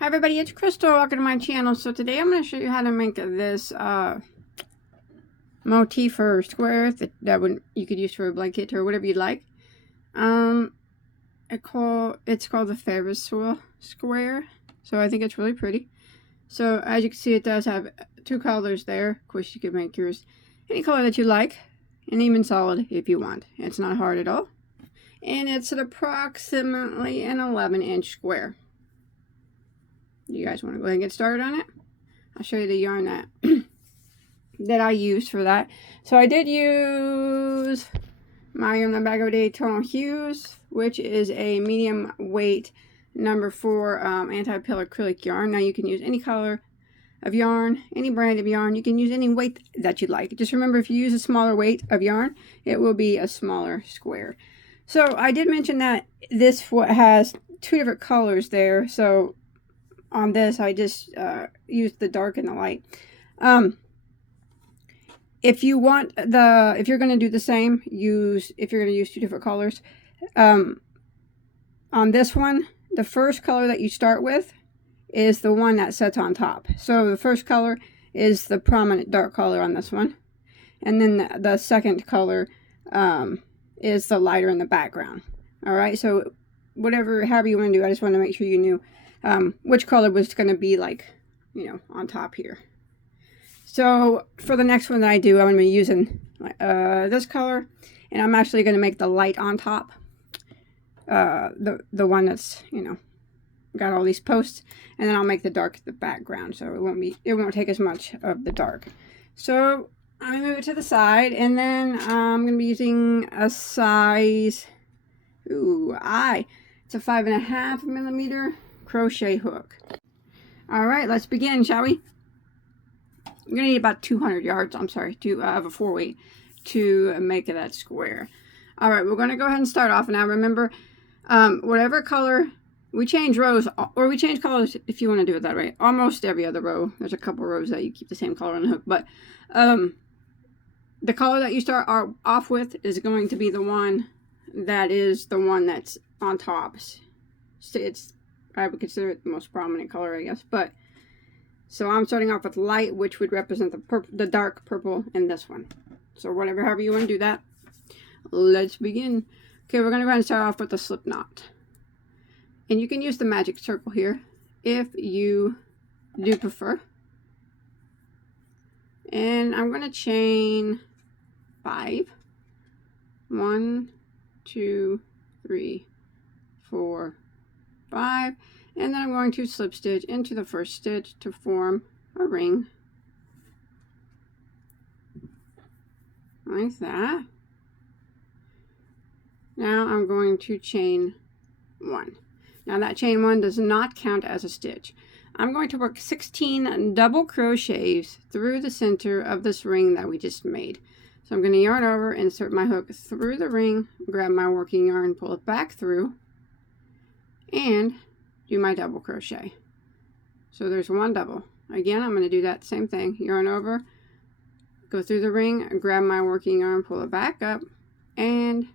Hi everybody, it's Crystal. Welcome to my channel. So today I'm going to show you how to make this motif or square that you could use for a blanket or whatever you'd like. It's called the Ferris square. So I think it's really pretty. So as you can see, it does have two colors there. Of course, you can make yours any color that you like, and even solid if you want. It's not hard at all. And it's at approximately an 11-inch square. You guys want to go ahead and get started on it? I'll show you the yarn that that I used for that. So I did use my yarn, the Bagoday Tonal Hues, which is a medium weight number 4 anti-pill acrylic yarn. Now you can use any color of yarn, any brand of yarn. You can use any weight that you'd like. Just remember, if you use a smaller weight of yarn, it will be a smaller square. So I did mention that this has two different colors there. So on this, I just used the dark and the light. If you're going to do the same, if you're going to use two different colors, on this one, the first color that you start with is the one that sets on top. So the first color is the prominent dark color on this one, and then the second color is the lighter in the background. All right, so however you want to do, I just want to make sure you knew which color was going to be, like, on top here. So for the next one that I do, I'm going to be using this color, and I'm actually going to make the light on top, the one that's got all these posts, and then I'll make the dark the background, so it won't take as much of the dark. So I'm going to move it to the side, and then I'm going to be using a size it's a 5.5 millimeter crochet hook. All right, let's begin, shall we? I'm gonna need about 200 yards. I'm sorry, of a 4-weight to make that square. All right, we're gonna go ahead and start off. Now remember, whatever color we change rows, or we change colors if you want to do it that way. Almost every other row. There's a couple rows that you keep the same color on the hook, but the color that you start off with is going to be the one that's on top. I would consider it the most prominent color, I guess. But so I'm starting off with light, which would represent the dark purple in this one. So however you want to do that. Let's begin. Okay, we're going to go ahead and start off with the slip knot. And you can use the magic circle here if you do prefer. And I'm going to chain 5. 1, 2, 3, 4, 5, and then I'm going to slip stitch into the first stitch to form a ring like that. Now I'm going to chain 1. Now that chain 1 does not count as a stitch. I'm going to work 16 double crochets through the center of this ring that we just made. So I'm going to yarn over, insert my hook through the ring, grab my working yarn, pull it back through, and do my double crochet. So there's one double. Again, I'm going to do that same thing. Yarn over, go through the ring, grab my working yarn, pull it back up, and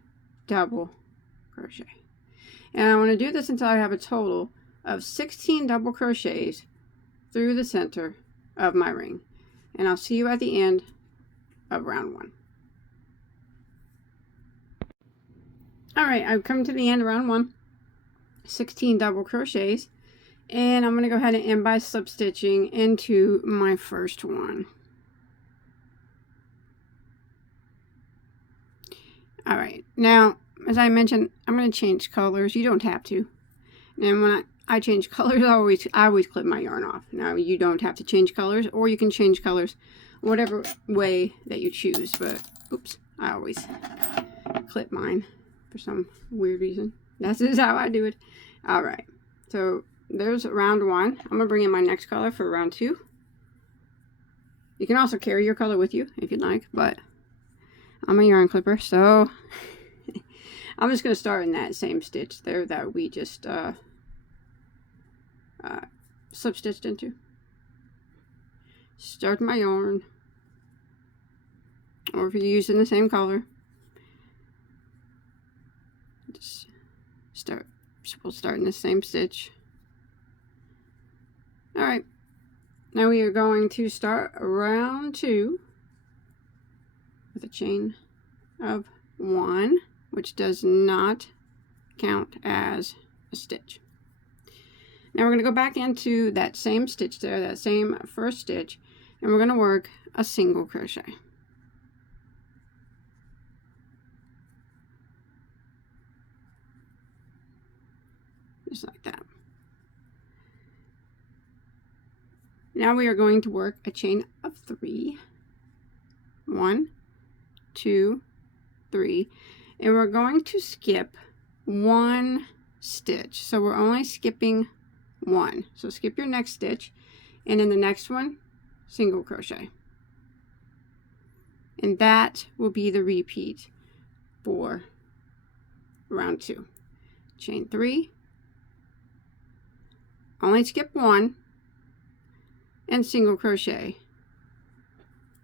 double crochet. And I want to do this until I have a total of 16 double crochets through the center of my ring. And I'll see you at the end of round 1. Alright, I've come to the end of round 1. 16 double crochets, and I'm going to go ahead and end by slip stitching into my first one. Alright, now as I mentioned, I'm going to change colors. You don't have to. And when I change colors, I always clip my yarn off. Now you don't have to change colors, or you can change colors whatever way that you choose, but oops, I always clip mine for some weird reason. That's just how I do it. All right, so there's round 1. I'm gonna bring in my next color for round 2. You can also carry your color with you if you'd like, but I'm a yarn clipper, so I'm just gonna start in that same stitch there that we just slip stitched into. Start my yarn, or if you're using the same color, just we'll start in the same stitch, All right, now we are going to start round 2 with a chain of 1, which does not count as a stitch. Now we're going to go back into that same stitch there, that same first stitch, and we're going to work a single crochet. Just like that. Now we are going to work a chain of 3. 1, 2, 3, and we're going to skip 1 stitch. So we're only skipping 1. So skip your next stitch, and in the next one, single crochet. And that will be the repeat for round 2. Chain 3, only skip 1, and single crochet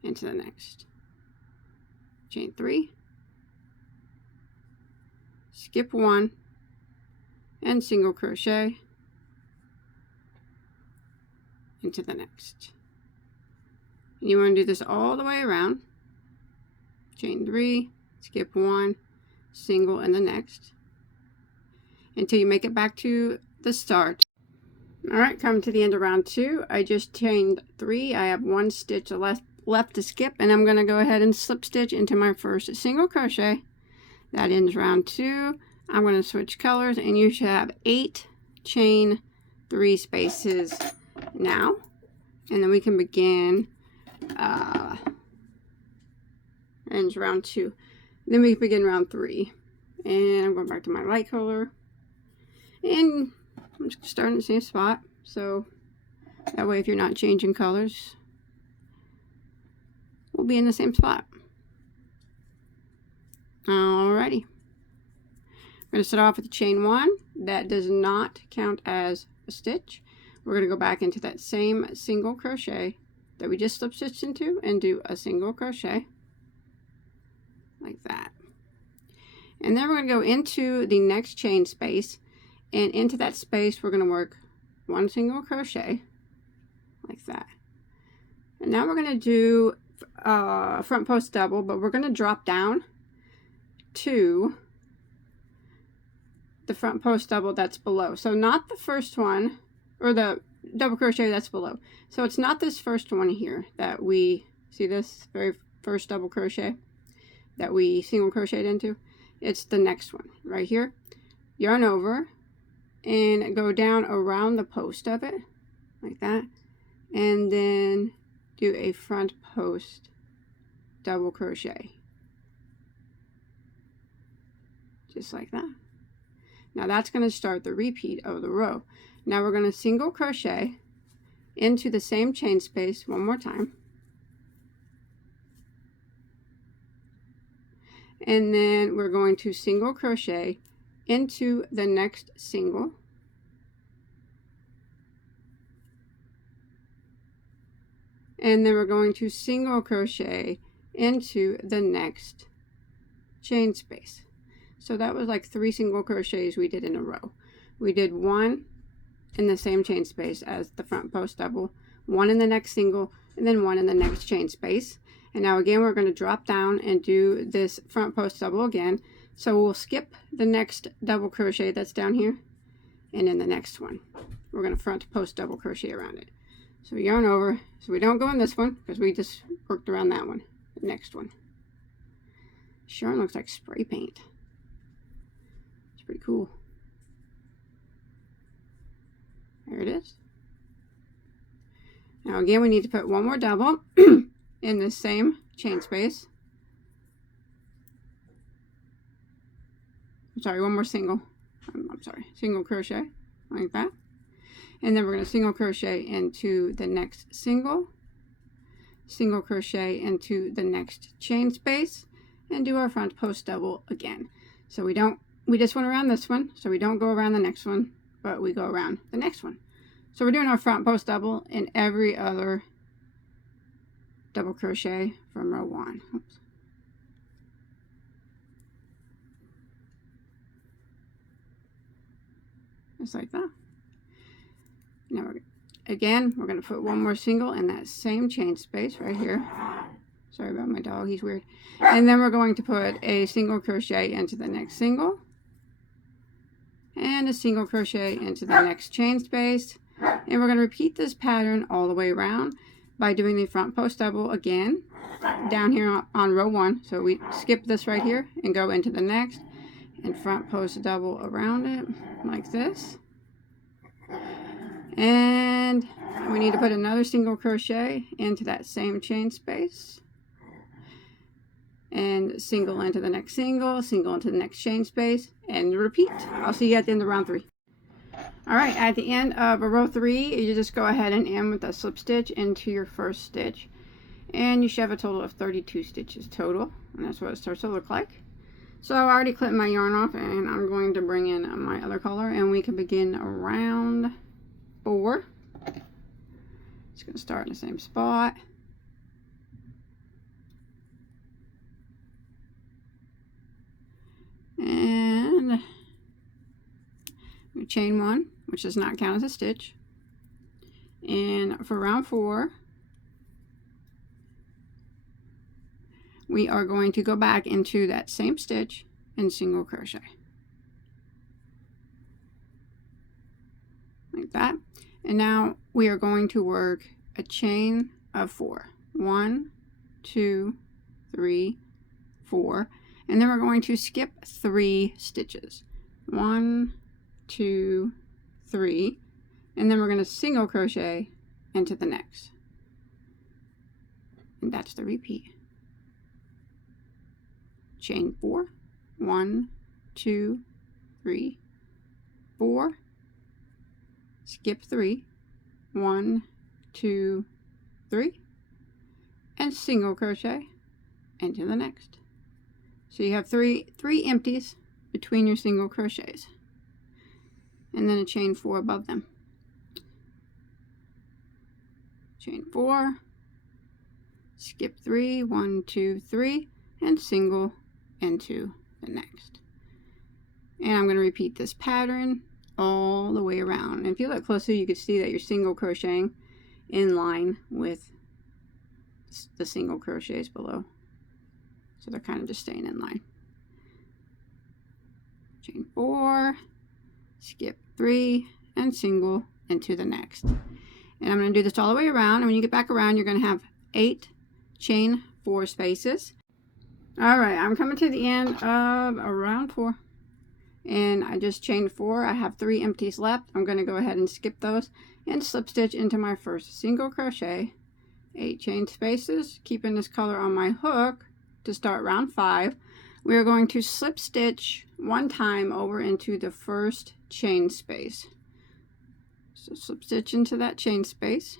into the next. Chain 3, skip 1, and single crochet into the next. And you want to do this all the way around. Chain 3, skip 1, single in the next, until you make it back to the start. All right, come to the end of round 2. I just chained 3. I have 1 stitch left to skip, and I'm going to go ahead and slip stitch into my first single crochet. That ends round 2. I'm going to switch colors, and you should have 8 chain 3 spaces now, and then we can begin ends round 2. Then we begin round 3, and I'm going back to my light color, and I'm just starting in the same spot, so that way if you're not changing colors, we'll be in the same spot. Alrighty. We're going to start off with the chain 1. That does not count as a stitch. We're going to go back into that same single crochet that we just slip stitched into and do a single crochet like that. And then we're going to go into the next chain space, and into that space we're going to work 1 single crochet like that. And now we're going to do front post double, but we're going to drop down to the front post double that's below. So not the first one, or the double crochet that's below. So it's not this first one here that we see, this very first double crochet that we single crocheted into. It's the next one right here. Yarn over and go down around the post of it like that, and then do a front post double crochet just like that. Now that's going to start the repeat of the row. Now we're going to single crochet into the same chain space one more time, and then we're going to single crochet into the next single, and then we're going to single crochet into the next chain space. So that was like 3 single crochets we did in a row. We did 1 in the same chain space as the front post double, 1 in the next single, and then 1 in the next chain space. And now again we're going to drop down and do this front post double again. So we'll skip the next double crochet that's down here, and in the next one we're going to front post double crochet around it. So yarn over, so we don't go in this one because we just worked around that one. The next one. Sure looks like spray paint. It's pretty cool. There it is. Now again we need to put 1 more double in the same chain space. I'm sorry, 1 more single. I'm sorry, single crochet like that. And then we're going to single crochet into the next single, single crochet into the next chain space, and do our front post double again. So we just went around this one, so we don't go around the next one, but we go around the next one. So we're doing our front post double in every other double crochet from row 1. Oops. Just like that. Now we're again, we're going to put one more single in that same chain space right here. Sorry about my dog, he's weird. And then we're going to put a single crochet into the next single, and a single crochet into the next chain space. And we're going to repeat this pattern all the way around by doing the front post double again down here on row 1. So we skip this right here and go into the next, and front post double around it like this. And we need to put another single crochet into that same chain space, and single into the next single, single into the next chain space, and repeat. I'll see you at the end of round 3. Alright, at the end of row 3, you just go ahead and end with a slip stitch into your first stitch, and you should have a total of 32 stitches total, and that's what it starts to look like. So I already clipped my yarn off, and I'm going to bring in my other color, and we can begin round 4. Just going to start in the same spot. And we chain 1, which does not count as a stitch. And for round 4, we are going to go back into that same stitch and single crochet like that. And now we are going to work a chain of 4. 1, 2, 3, 4. And then we're going to skip 3 stitches. 1, 2, 3. And then we're going to single crochet into the next. And that's the repeat. Chain 4. 1, 2, 3, 4. Skip 3. 1, 2, 3. And single crochet into the next. So you have three empties between your single crochets, and then a chain 4 above them. Chain 4, skip 3, 1, 2, 3, and single into the next. And I'm going to repeat this pattern all the way around. And if you look closely, you can see that you're single crocheting in line with the single crochets below. So they're kind of just staying in line. Chain 4, skip 3, and single into the next. And I'm going to do this all the way around. And when you get back around, you're going to have 8 chain 4 spaces. Alright, I'm coming to the end of round 4. And I just chained 4. I have 3 empties left. I'm going to go ahead and skip those and slip stitch into my first single crochet. 8 chain spaces, keeping this color on my hook. To start round 5, we are going to slip stitch 1 time over into the first chain space. So slip stitch into that chain space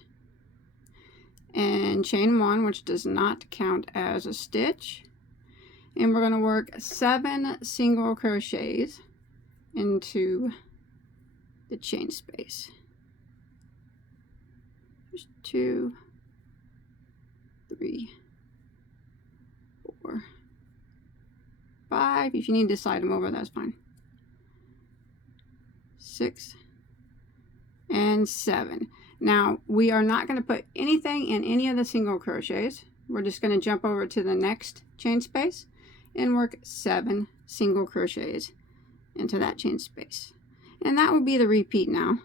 and chain 1, which does not count as a stitch. And we're going to work 7 single crochets into the chain space. There's 2, 3, 4, 5. If you need to slide them over, that's fine. 6 and 7. Now we are not going to put anything in any of the single crochets. We're just going to jump over to the next chain space and work 7 single crochets into that chain space. And that will be the repeat now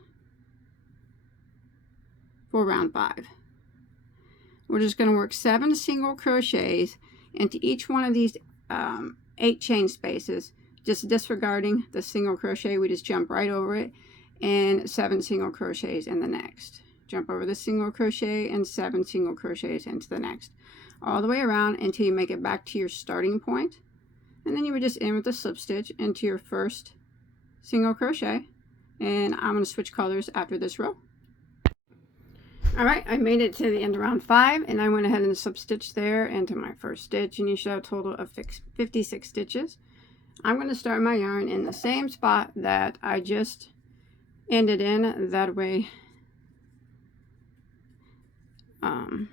for round 5. We're just going to work 7 single crochets into each one of these 8 chain spaces, just disregarding the single crochet. We just jump right over it, and 7 single crochets in the next. Jump over the single crochet and 7 single crochets into the next, all the way around until you make it back to your starting point. And then you would just end with a slip stitch into your first single crochet, and I'm going to switch colors after this row. Alright, I made it to the end of round 5, and I went ahead and slip stitched there into my first stitch, and you should have a total of 56 stitches. I'm going to start my yarn in the same spot that I just ended in. That way in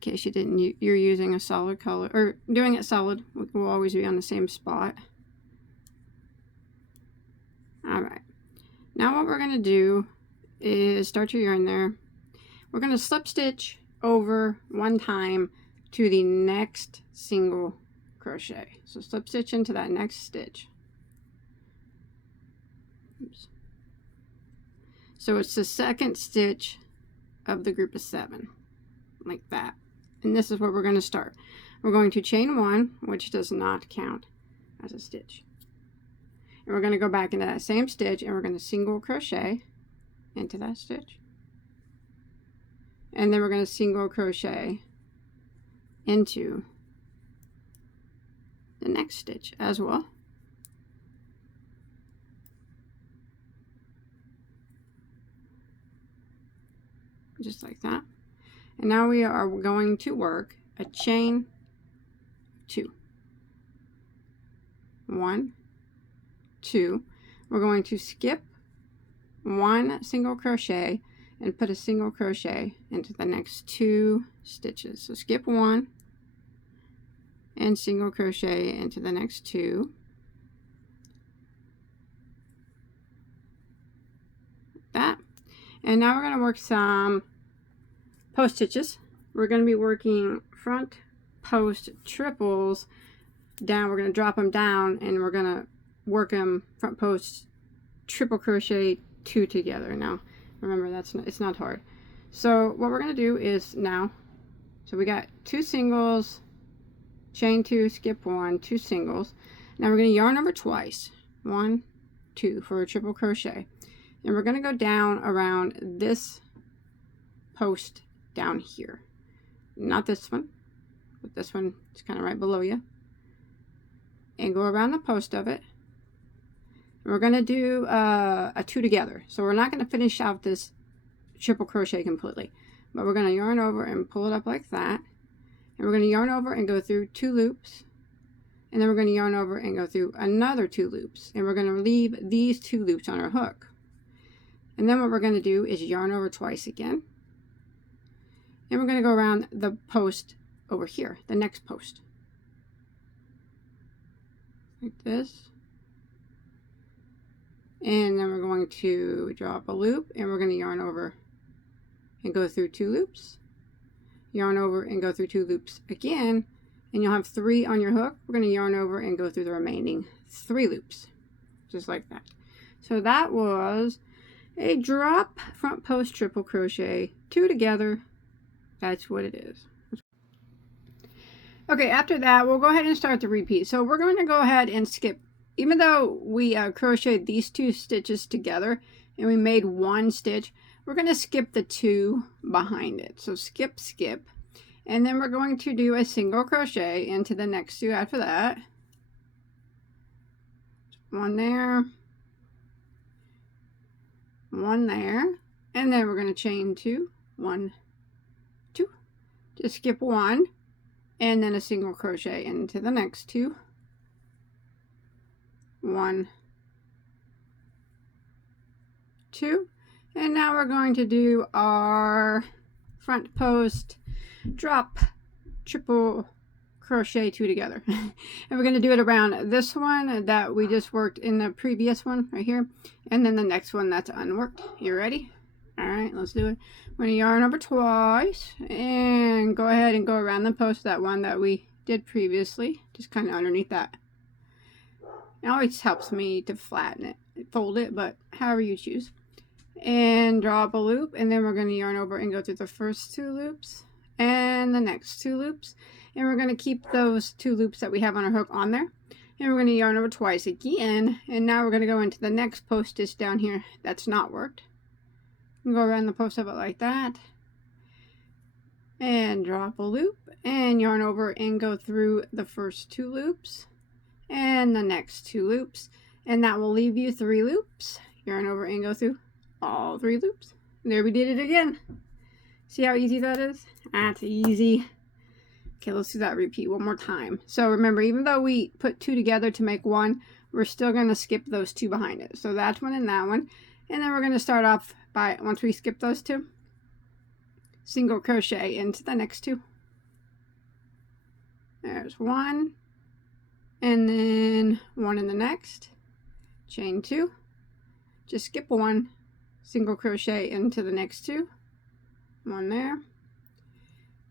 case you're using a solid color, or doing it solid, will always be on the same spot. Alright, Now what we're going to do is start your yarn there. We're going to slip stitch over one time to the next single crochet. So slip stitch into that next stitch. Oops. So it's the second stitch of the group of 7, like that. And this is where we're going to start. We're going to chain 1, which does not count as a stitch. And we're going to go back into that same stitch, and we're going to single crochet into that stitch. And then we're going to single crochet into the next stitch as well. Just like that. And now we are going to work a chain 2. 1, 2. We're going to skip 1 single crochet and put a single crochet into the next 2 stitches. So skip 1 and single crochet into the next 2. Like that. And now we're going to work some post stitches. We're going to be working front post triples down. We're going to drop them down, and we're going to work them front post triple crochet 2 together. Now remember, it's not hard. So what we're going to do is now, so we got 2 singles, chain 2, skip 1, 2 singles. Now we're going to yarn over twice, 1, 2 for a triple crochet, and we're going to go down around this post down here, not this one, but this one is kind of right below you, and go around the post of it. And we're going to do a 2 together, so we're not going to finish out this triple crochet completely, but we're going to yarn over and pull it up like that, and we're going to yarn over and go through 2 loops, and then we're going to yarn over and go through another 2 loops, and we're going to leave these 2 loops on our hook. And then what we're going to do is yarn over twice again, and we're going to go around the post over here, the next post, like this. And then we're going to drop a loop, and we're going to yarn over and go through 2 loops, yarn over and go through 2 loops again, and you'll have 3 on your hook. We're going to yarn over and go through the remaining 3 loops, just like that. So that was a drop front post triple crochet 2 together. That's what it is. Okay, after that we'll go ahead and start the repeat. So we're going to go ahead and skip, even though we crocheted these 2 stitches together and we made 1 stitch, we're going to skip the 2 behind it. So skip, skip, and then we're going to do a single crochet into the next 2 after that. 1 there, 1 there, and then we're going to chain 2, 1, 2, just skip 1, and then a single crochet into the next 2, 1, 2, and now we're going to do our front post drop triple crochet 2 together. And we're going to do it around this one that we just worked in the previous one right here, and then the next one that's unworked. You ready? All right, let's do it. We're going to yarn over twice and go ahead and go around the post, that one that we did previously, just kind of underneath that. It always helps me to flatten it, fold it, but however you choose. And drop a loop, and then we're going to yarn over and go through the first 2 loops and the next 2 loops, and we're going to keep those 2 loops that we have on our hook on there, and we're going to yarn over twice again, and now we're going to go into the next post stitch down here that's not worked. Go around the post of it like that, and drop a loop and yarn over and go through the first 2 loops and the next 2 loops, and that will leave you 3 loops. Yarn over and go through all 3 loops. There, we did it again. See how easy that is? That's easy. Okay, let's do that repeat one more time. So remember, even though we put 2 together to make 1, we're still going to skip those 2 behind it. So that one and that one, and then we're going to start off by, once we skip those 2, single crochet into the next 2. There's 1, and then 1 in the next, chain 2, just skip one single crochet into the next two. One there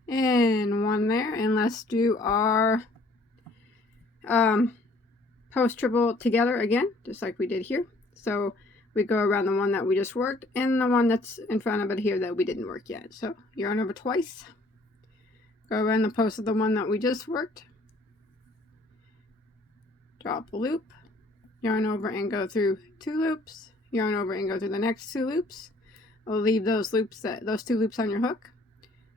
and one there, and let's do our post triple together again, just like we did here. So we go around the one that we just worked and the one that's in front of it here that we didn't work yet. So yarn over twice, go around the post of the one that we just worked, drop a loop, yarn over and go through 2 loops, yarn over and go through the next 2 loops. I'll leave those 2 loops on your hook,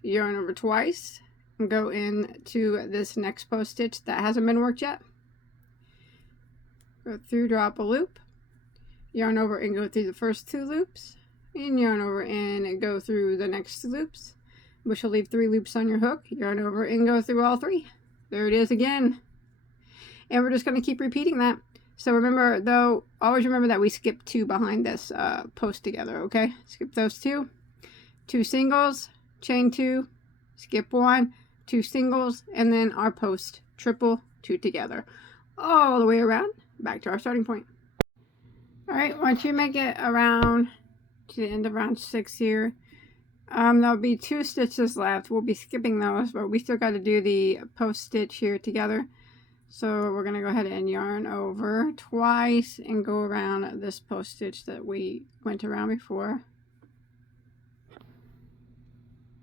yarn over twice, and go into this next post stitch that hasn't been worked yet. Go through, drop a loop, yarn over and go through the first 2 loops, and yarn over and go through the next 2 loops, which will leave 3 loops on your hook. Yarn over and go through all 3. There it is again. And we're just going to keep repeating that. So remember, though, always remember that we skipped 2 behind this post together, okay? Skip those 2. 2 singles, chain 2, skip 1, 2 singles, and then our post triple 2 together. All the way around, back to our starting point. Alright, once you make it around to the end of round 6 here, there'll be 2 stitches left. We'll be skipping those, but we still got to do the post stitch here together. So we're going to go ahead and yarn over twice and go around this post stitch that we went around before.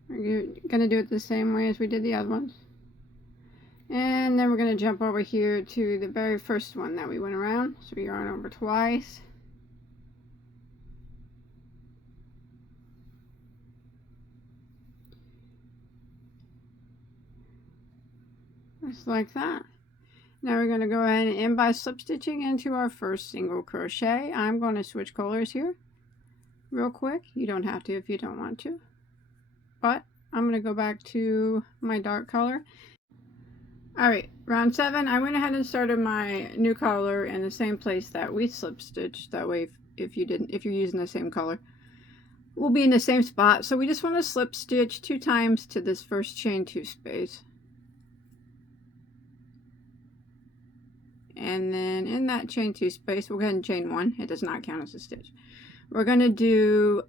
We're going to do it the same way as we did the other ones. And then we're going to jump over here to the very first one that we went around. So yarn over twice. Just like that. Now we're going to go ahead and end by slip stitching into our first single crochet. I'm going to switch colors here real quick. You don't have to if you don't want to. But I'm going to go back to my dark color. Alright, round 7, I went ahead and started my new color in the same place that we slip stitched. That way if you're using the same color, we'll be in the same spot. So we just want to slip stitch 2 times to this first chain 2 space. And then in that chain 2 space, we'll go ahead and chain 1. It does not count as a stitch. We're going to do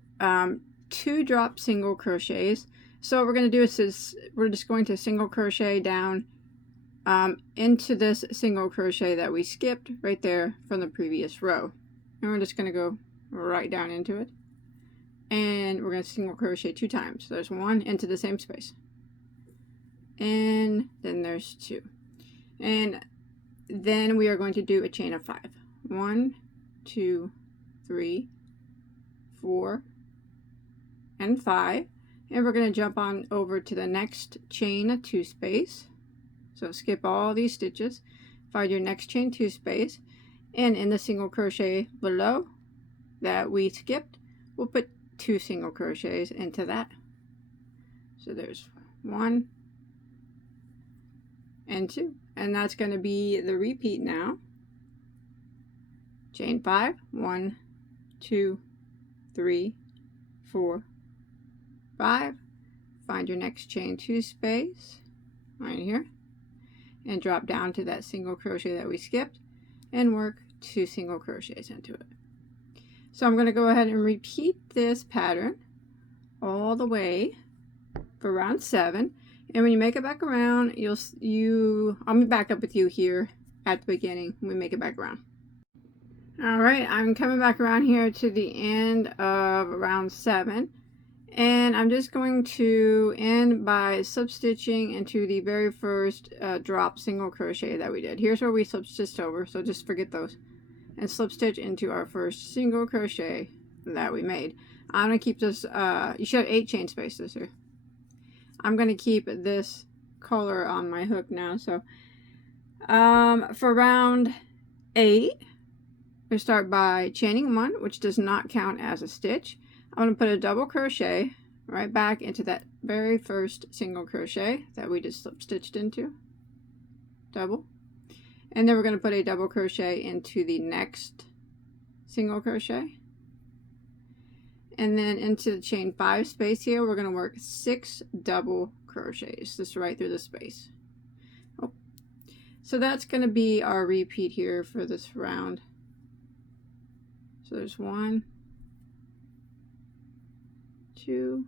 2 drop single crochets. So what we're going to do is we're just going to single crochet down into this single crochet that we skipped right there from the previous row. And we're just going to go right down into it. And we're going to single crochet 2 times. So there's 1 into the same space. And then there's 2. And then we are going to do a chain of 5. 1, 2, 3, 4, and 5. And we're going to jump on over to the next chain 2 space. So skip all these stitches, find your next chain 2 space, and in the single crochet below that we skipped, we'll put 2 single crochets into that. So there's 1 and 2. And that's going to be the repeat now. Chain 5, 1, 2, 3, 4, 5. Find your next chain 2 space right here and drop down to that single crochet that we skipped and work 2 single crochets into it. So I'm going to go ahead and repeat this pattern all the way for round 7. And when you make it back around, I'll be back up with you here at the beginning when we make it back around. Alright, I'm coming back around here to the end of round 7. And I'm just going to end by slip stitching into the very first drop single crochet that we did. Here's where we slip stitched over, so just forget those. And slip stitch into our first single crochet that we made. I'm going to keep this, you should have 8 chain spaces here. I'm going to keep this color on my hook now. So for round 8, we start by chaining 1, which does not count as a stitch. I'm going to put a double crochet right back into that very first single crochet that we just slip stitched into. Double. And then we're going to put a double crochet into the next single crochet. And then into the chain 5 space here, we're going to work 6 double crochets just right through the space. Oh. So that's going to be our repeat here for this round So there's 1, 2,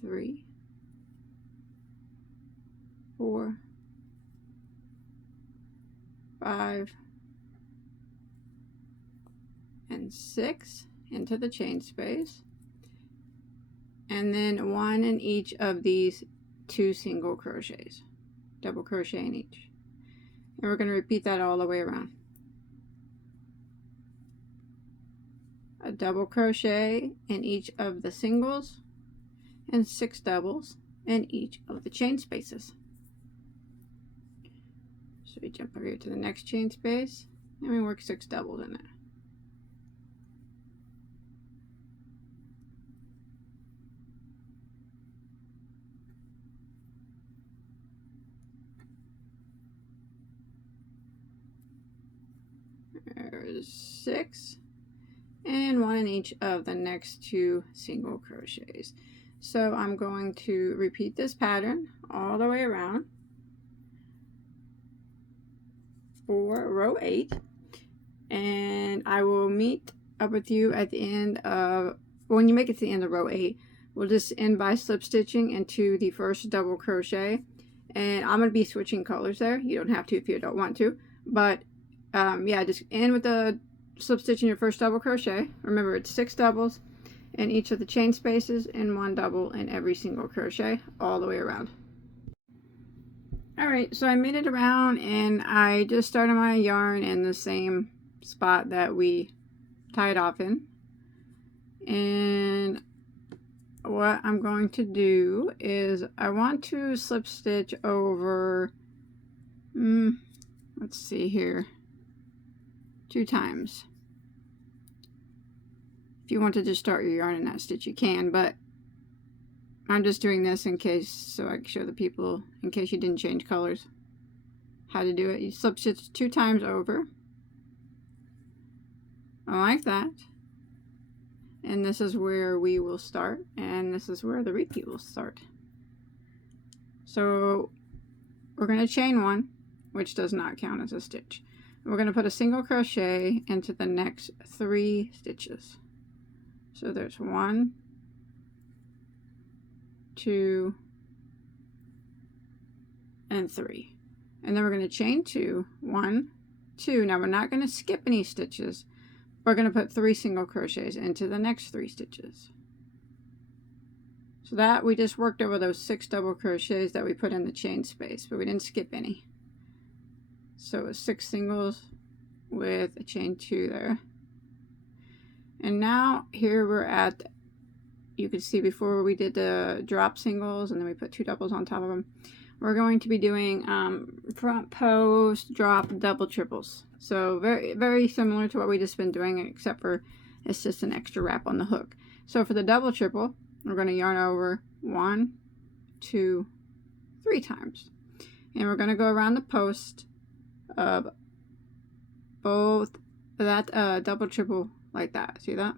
3, 4, 5, and 6 into the chain space, and then 1 in each of these 2 single crochets, double crochet in each, and we're going to repeat that all the way around. A double crochet in each of the singles and 6 doubles in each of the chain spaces. So we jump over here to the next chain space and we work 6 doubles in there. There's 6, and 1 in each of the next 2 single crochets. So I'm going to repeat this pattern all the way around for row 8, and I will meet up with you at the end of, when you make it to the end of row 8, we'll just end by slip stitching into the first double crochet, and I'm going to be switching colors there. You don't have to if you don't want to, but yeah, just end with the slip stitch in your first double crochet. Remember, it's 6 doubles in each of the chain spaces and 1 double in every single crochet all the way around. Alright, so I made it around and I just started my yarn in the same spot that we tied off in. And what I'm going to do is I want to slip stitch over, let's see here, 2 times. If you want to just start your yarn in that stitch, you can, but I'm just doing this in case, so I can show the people, in case you didn't change colors, how to do it. You slip stitch 2 times over, like that, and this is where we will start, and this is where the repeat will start. So we're going to chain 1, which does not count as a stitch. We're going to put a single crochet into the next 3 stitches. So there's 1, 2, and 3. And then we're going to chain 2, 1, 2. Now we're not going to skip any stitches. We're going to put 3 single crochets into the next 3 stitches. So that we just worked over those 6 double crochets that we put in the chain space, but we didn't skip any. So it's 6 singles with a chain 2 there. And now here we're at, you can see before we did the drop singles and then we put 2 doubles on top of them. We're going to be doing front post, drop, double triples. So very, very similar to what we just been doing, except for it's just an extra wrap on the hook. So for the double triple, we're going to yarn over 1, 2, 3 times. And we're going to go around the post of both that double triple like that. See that?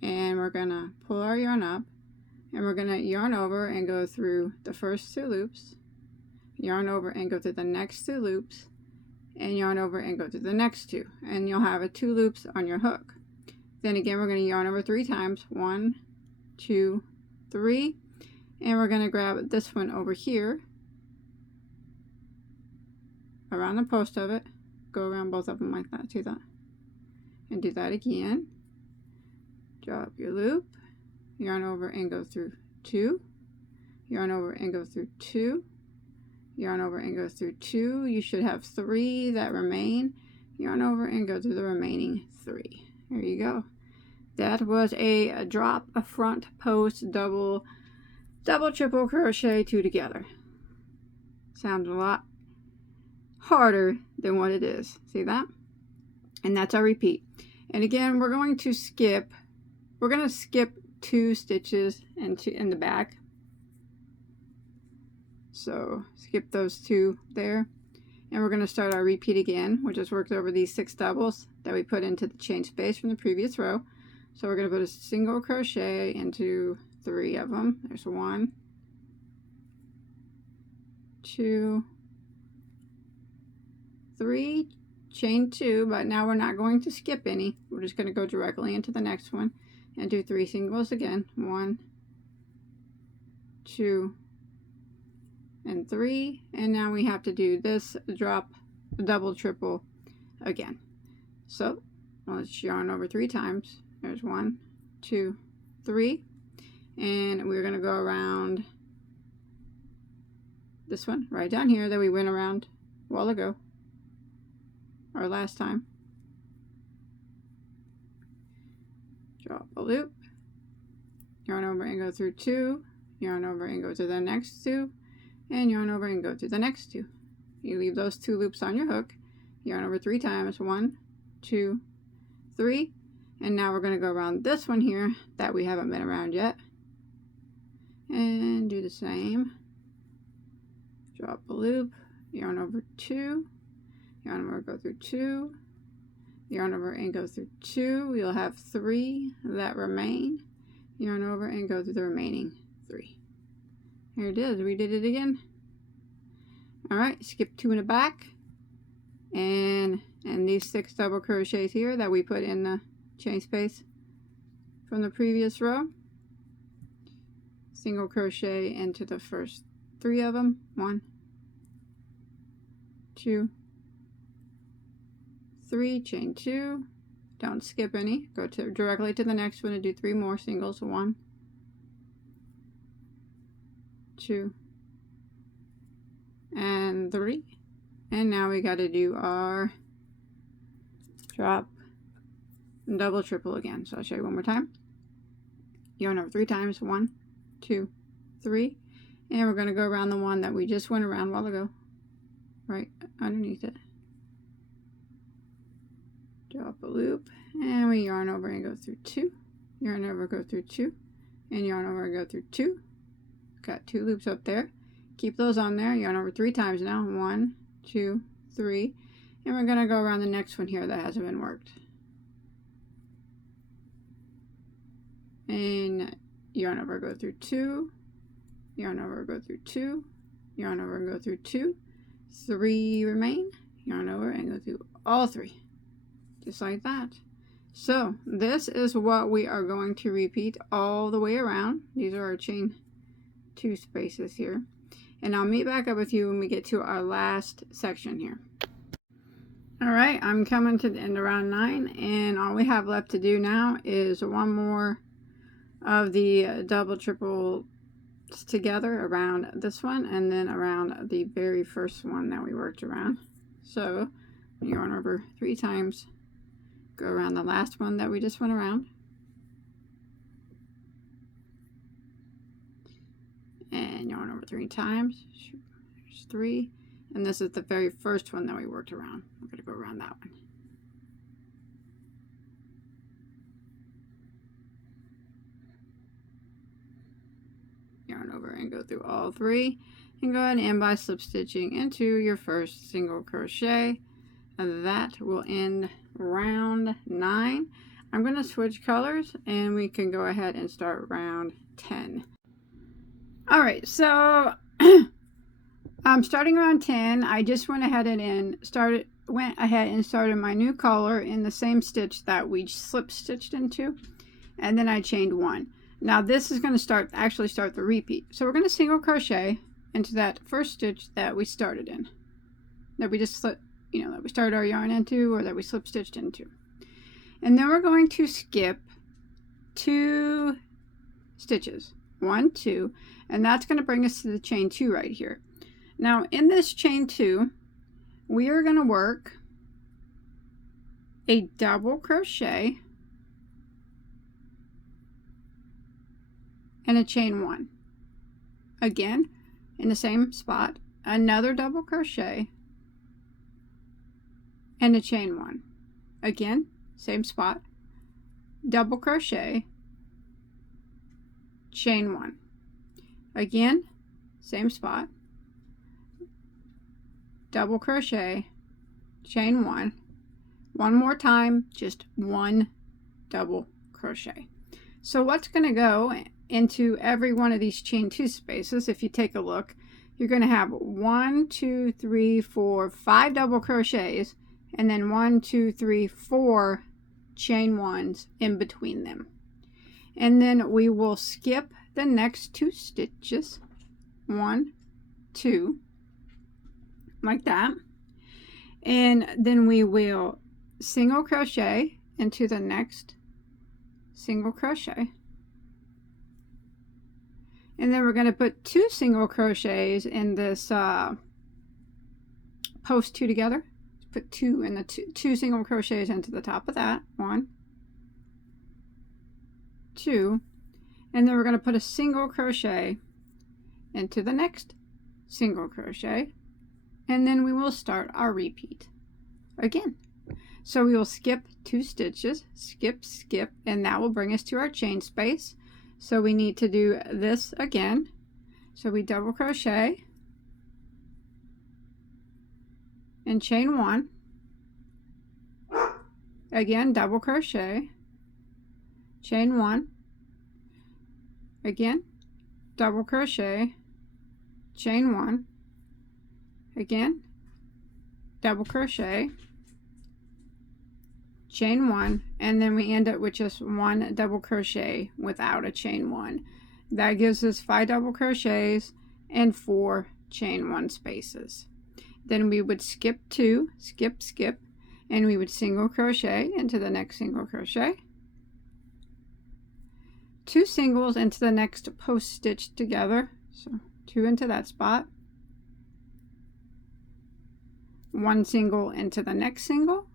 And we're going to pull our yarn up, and we're going to yarn over and go through the first 2 loops, yarn over and go through the next 2 loops, and yarn over and go through the next 2, and you'll have 2 loops on your hook. Then again, we're going to yarn over 3 times, 1, 2, 3, and we're going to grab this one over here around the post of it, go around both of them like that, see that, and do that again. Drop your loop, yarn over and go through 2, yarn over and go through 2, yarn over and go through 2. You should have 3 that remain. Yarn over and go through the remaining 3. There you go. That was a drop, a front post, double, triple crochet 2 together. Sounds a lot harder than what it is. See that? And that's our repeat. And again, we're going to skip 2 stitches in the back. So skip those 2 there. And we're going to start our repeat again. We'll just work over these 6 doubles that we put into the chain space from the previous row. So we're going to put a single crochet into 3 of them. There's 1, 2, 3, chain 2, but now we're not going to skip any. We're just going to go directly into the next one and do 3 singles again. 1, 2, and 3. And now we have to do this drop, double, triple again. So let's yarn over 3 times. There's 1, 2, 3, and we're going to go around this one right down here that we went around a while ago, or last time. Drop a loop, yarn over and go through 2, yarn over and go to the next 2, and yarn over and go to the next 2. You leave those 2 loops on your hook, yarn over 3 times. 1, 2, 3, and now we're going to go around this one here that we haven't been around yet, and do the same. Drop a loop, yarn over 2, yarn over, go through 2, yarn over and go through 2. We'll have 3 that remain, yarn over and go through the remaining 3. Here it is. We did it again. Alright, skip 2 in the back, and these 6 double crochets here that we put in the chain space from the previous row, single crochet into the first 3 of them. 1, 2, 3, chain 2, don't skip any, go directly to the next one and do 3 more singles. 1, 2, and 3, and now we got to do our drop and double, triple again. So I'll show you one more time. Yarn over 3 times. 1, 2, 3, and we're going to go around the one that we just went around a while ago, right underneath it. Drop a loop, and we yarn over and go through 2, yarn over, go through 2, and yarn over and go through 2. Got 2 loops up there. Keep those on there. Yarn over 3 times now. 1, 2, 3, and we're going to go around the next one here that hasn't been worked. And yarn over, go through 2, yarn over, go through 2, yarn over, go through 2, 3 remain, yarn over and go through all 3, just like that. So this is what we are going to repeat all the way around. These are our chain 2 spaces here, and I'll meet back up with you when we get to our last section here. Alright, I'm coming to the end of round 9, and all we have left to do now is one more of the double, triple together around this one, and then around the very first one that we worked around. So yarn over 3 times, go around the last one that we just went around, and yarn over 3 times. There's 3, and this is the very first one that we worked around. We're going to go around that one. Yarn over and go through all 3, and go ahead and end by slip stitching into your first single crochet, and that will end round 9. I'm going to switch colors, and we can go ahead and start round 10. Alright, so I'm starting around 10. I just went ahead and started my new color in the same stitch that we slip stitched into, and then I chained 1. Now this is going to actually start the repeat. So we're going to single crochet into that first stitch that we started in, that we just that we started our yarn into, or that we slip stitched into. And then we're going to skip 2 stitches, 1, 2, and that's going to bring us to the chain 2 right here. Now in this chain 2, we are going to work a double crochet and a chain 1. Again, in the same spot, another double crochet and a chain 1. Again, same spot, double crochet, chain 1. Again, same spot, double crochet, chain 1. One more time, just 1 double crochet. So what's going to go into every one of these chain 2 spaces, if you take a look, you're going to have 1, 2, 3, 4, 5 double crochets and then 1, 2, 3, 4 chain ones in between them. And then we will skip the next 2 stitches, 1, 2, like that, and then we will single crochet into the next single crochet, and then we're going to put 2 single crochets in this post 2 together. Put 2 in the 2 single crochets into the top of that, 1, 2, and then we're going to put a single crochet into the next single crochet, and then we will start our repeat again. So we will skip 2 stitches, skip, skip, and that will bring us to our chain space. So we need to do this again. So we double crochet and chain 1, again double crochet, chain 1, again double crochet, chain 1, again double crochet, chain 1, and then we end up with just 1 double crochet without a chain 1. That gives us 5 double crochets and 4 chain 1 spaces. Then we would skip 2, skip, skip, and we would single crochet into the next single crochet, 2 singles into the next post stitch together, so 2 into that spot, 1 single into the next single,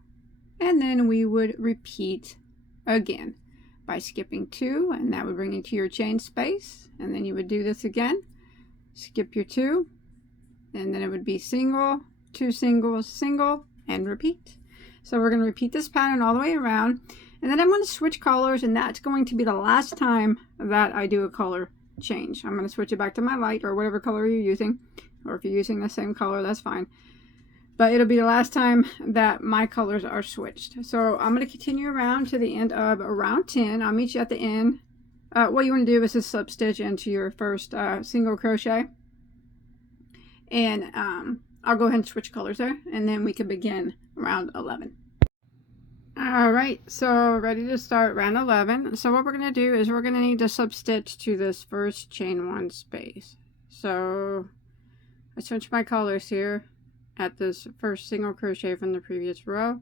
and then we would repeat again by skipping 2, and that would bring you to your chain space, and then you would do this again, skip your 2, and then it would be single, 2 singles, single, and repeat. So we're going to repeat this pattern all the way around, and then I'm going to switch colors, and that's going to be the last time that I do a color change. I'm going to switch it back to my light or whatever color you're using, or if you're using the same color, that's fine. But it'll be the last time that my colors are switched. So I'm going to continue around to the end of round 10. I'll meet you at the end. What you want to do is just slip stitch into your first single crochet, and I'll go ahead and switch colors there, and then we can begin round 11. Alright, so ready to start round 11. So what we're going to do is we're going to need to slip stitch to this first chain 1 space. So I switched my colors here at this first single crochet from the previous row.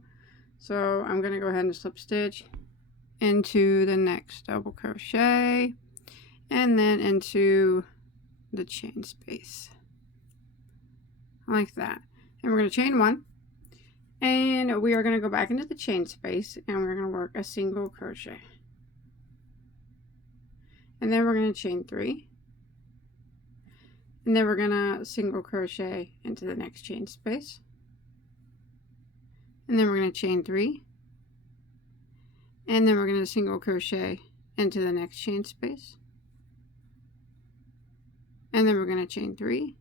So I'm going to go ahead and slip stitch into the next double crochet, and then into the chain space like that, and we're going to chain 1, and we are going to go back into the chain space, and we're going to work a single crochet, and then we're going to chain 3, and then we're going to single crochet into the next chain space, and then we're going to chain 3, and then we're going to single crochet into the next chain space, and then we're going to chain 3,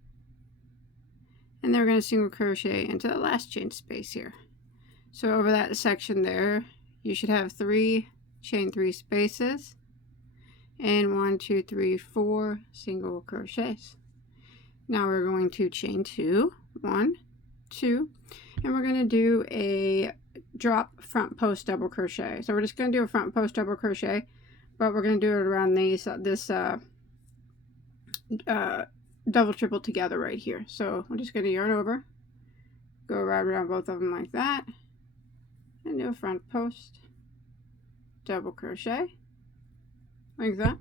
and then we're going to single crochet into the last chain space here. So over that section there, you should have 3 chain 3 spaces, and 1, 2, 3, 4 single crochets. Now we're going to chain 2, 1, 2, and we're going to do a drop front post double crochet. So we're just going to do a front post double crochet, but we're going to do it around this double triple together right here. So I'm just going to yarn over, go around both of them like that, and do a front post double crochet like that.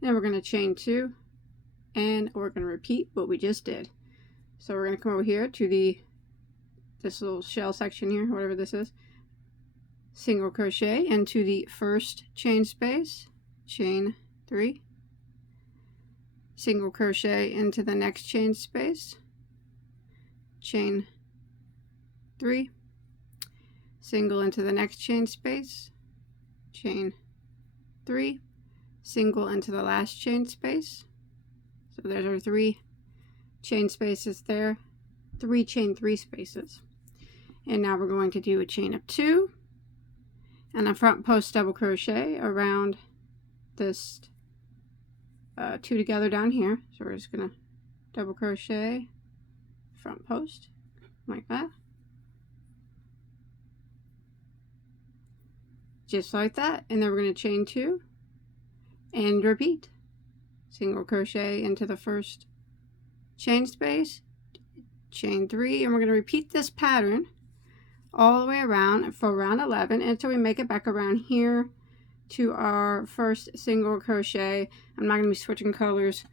Then we're going to chain 2, and we're going to repeat what we just did. So we're going to come over here to this little shell section here, whatever this is, single crochet into the first chain space, chain 3, single crochet into the next chain space, chain 3, single into the next chain space, chain 3, single into the last chain space. So there's our 3 chain spaces there, 3 chain 3 spaces. And now we're going to do a chain of 2 and a front post double crochet around this 2 together down here. So we're just going to double crochet, front post like that, just like that. And then we're going to chain 2 and repeat. Single crochet into the first chain space, chain 3, and we're going to repeat this pattern all the way around for round 11 until we make it back around here to our first single crochet. I'm not going to be switching colors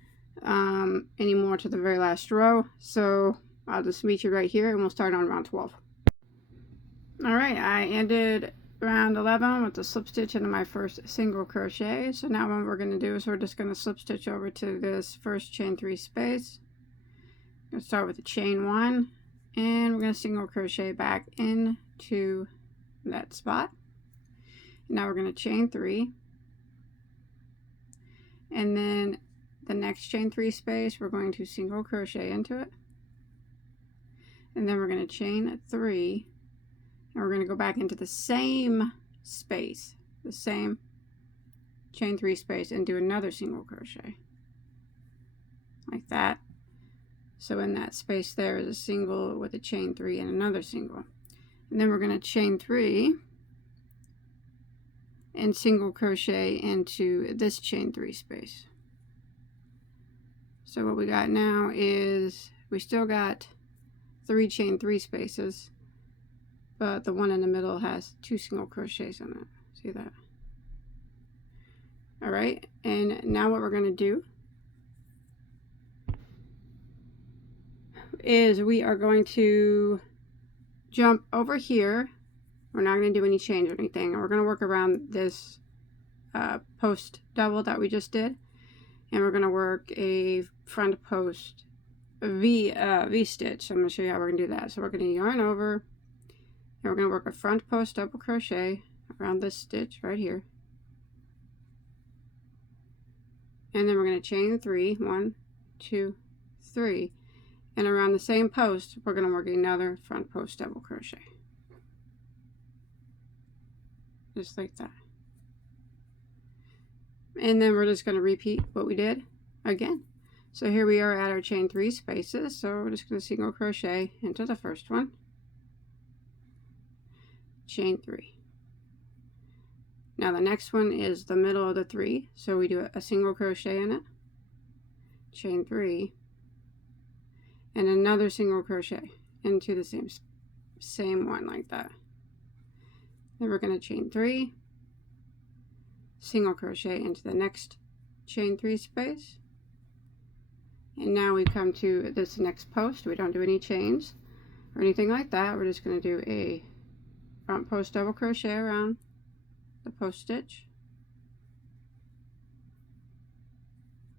anymore to the very last row, so I'll just meet you right here and we'll start on round 12. Alright, I ended round 11 with the slip stitch into my first single crochet. So now what we're going to do is we're just going to slip stitch over to this first chain 3 space. I'm going to start with the chain 1 and we're going to single crochet back into that spot. Now we're going to chain 3, and then the next chain 3 space we're going to single crochet into it, and then we're going to chain 3. And we're going to go back into the same space, the same chain 3 space, and do another single crochet like that. So in that space there is a single with a chain 3 and another single, and then we're going to chain 3 and single crochet into this chain 3 space. So what we got now is we still got 3 chain 3 spaces, but the one in the middle has 2 single crochets in it. See that? All right, and now what we're going to do is we are going to jump over here. We're not going to do any change or anything, and we're going to work around this post double that we just did, and we're going to work a front post V stitch. So I'm going to show you how we're going to do that. So we're going to yarn over, and we're going to work a front post double crochet around this stitch right here, and then we're going to chain 3, 1, 2, 3, and around the same post we're going to work another front post double crochet, just like that. And then we're just going to repeat what we did again. So here we are at our chain 3 spaces, so we're just going to single crochet into the first one, chain 3. Now the next one is the middle of the 3, so we do a single crochet in it, chain 3, and another single crochet into the same one like that. Then we're going to chain 3, single crochet into the next chain 3 space, and now we come to this next post. We don't do any chains or anything like that. We're just going to do a front post double crochet around the post stitch,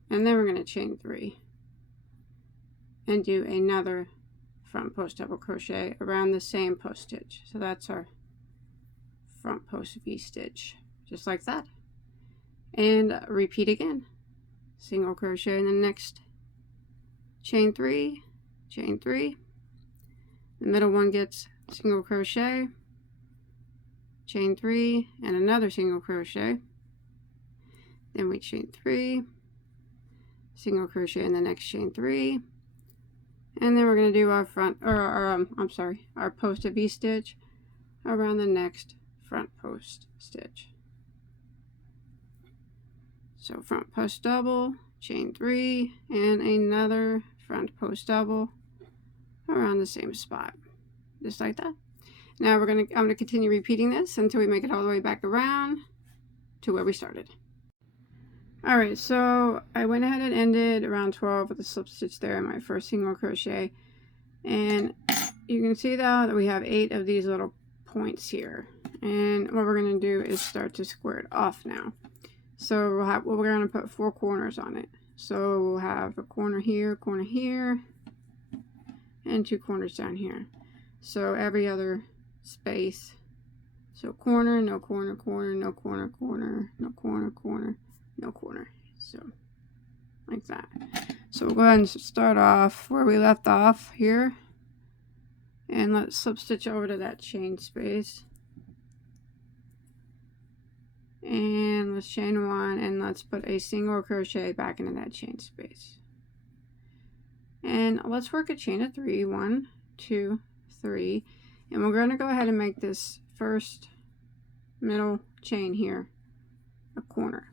and then we're going to chain 3 and do another front post double crochet around the same post stitch. So that's our front post V stitch, just like that. And repeat again, single crochet in the next chain 3, chain 3, the middle one gets single crochet, chain 3, and another single crochet, then we chain 3, single crochet in the next chain 3, and then we're going to do our front, or our post V stitch around the next front post stitch. So front post double, chain 3, and another front post double around the same spot, just like that. Now I'm going to continue repeating this until we make it all the way back around to where we started. Alright, so I went ahead and ended around 12 with a slip stitch there in my first single crochet, and you can see now that we have 8 of these little points here, and what we're going to do is start to square it off now. So we're going to put 4 corners on it. So we'll have a corner here, and 2 corners down here. So every other space. So corner, no corner, corner, no corner, corner, no corner, corner, no corner. So like that. So we'll go ahead and start off where we left off here. And let's slip stitch over to that chain space. And let's chain 1, and let's put a single crochet back into that chain space, and let's work a chain of 3, 1, 2, 3, and we're going to go ahead and make this first middle chain here a corner.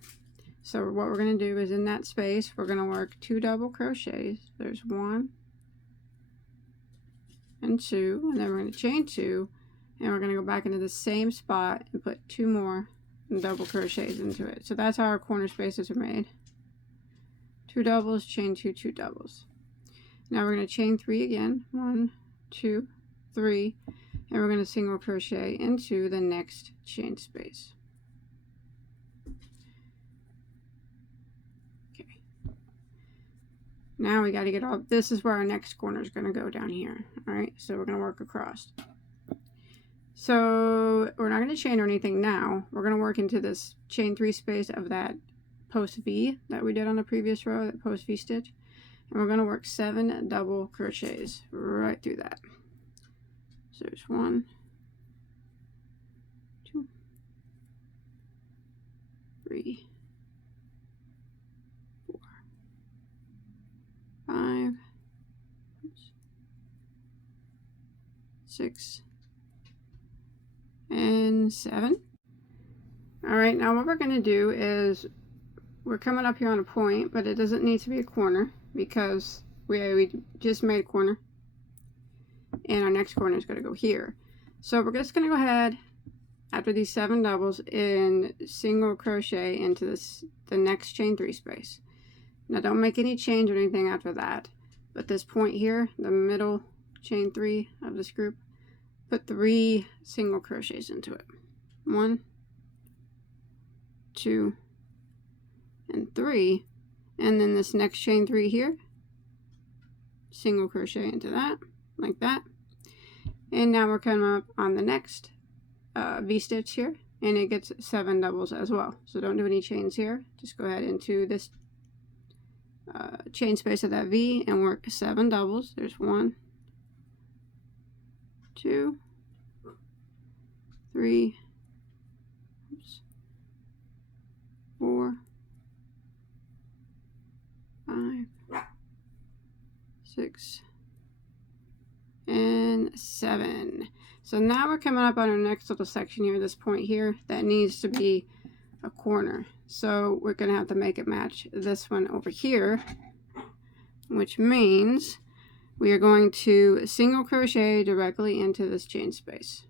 So what we're going to do is in that space we're going to work 2 double crochets. There's 1 and 2, and then we're going to chain 2, and we're going to go back into the same spot and put 2 more double crochets into it. So that's how our corner spaces are made. 2 doubles, chain 2, 2 doubles. Now we're going to chain 3 again. 1, 2, 3, and we're going to single crochet into the next chain space. Okay. Now we got to get all, this is where our next corner is going to go down here. All right, so we're going to work across. So we're not going to chain or anything now. We're going to work into this chain 3 space of that post V that we did on the previous row, that post V stitch. And we're going to work 7 double crochets right through that. So there's 1, 2, 3, 4, 5, 6, and 7. Alright, now what we're going to do is we're coming up here on a point, but it doesn't need to be a corner because we just made a corner, and our next corner is going to go here. So we're just going to go ahead after these 7 doubles and single crochet into the next chain 3 space. Now don't make any change or anything after that, but this point here, the middle chain 3 of this group, put 3 single crochets into it. 1, 2, and 3, and then this next chain 3 here, single crochet into that, like that. And now we're coming up on the next V stitch here, and it gets 7 doubles as well. So don't do any chains here, just go ahead into this chain space of that V and work 7 doubles. There's 1, 2, 3, 4, 5, 6, and 7. So now we're coming up on our next little section here, this point here, that needs to be a corner. So we're going to have to make it match this one over here, which means we are going to single crochet directly into this chain space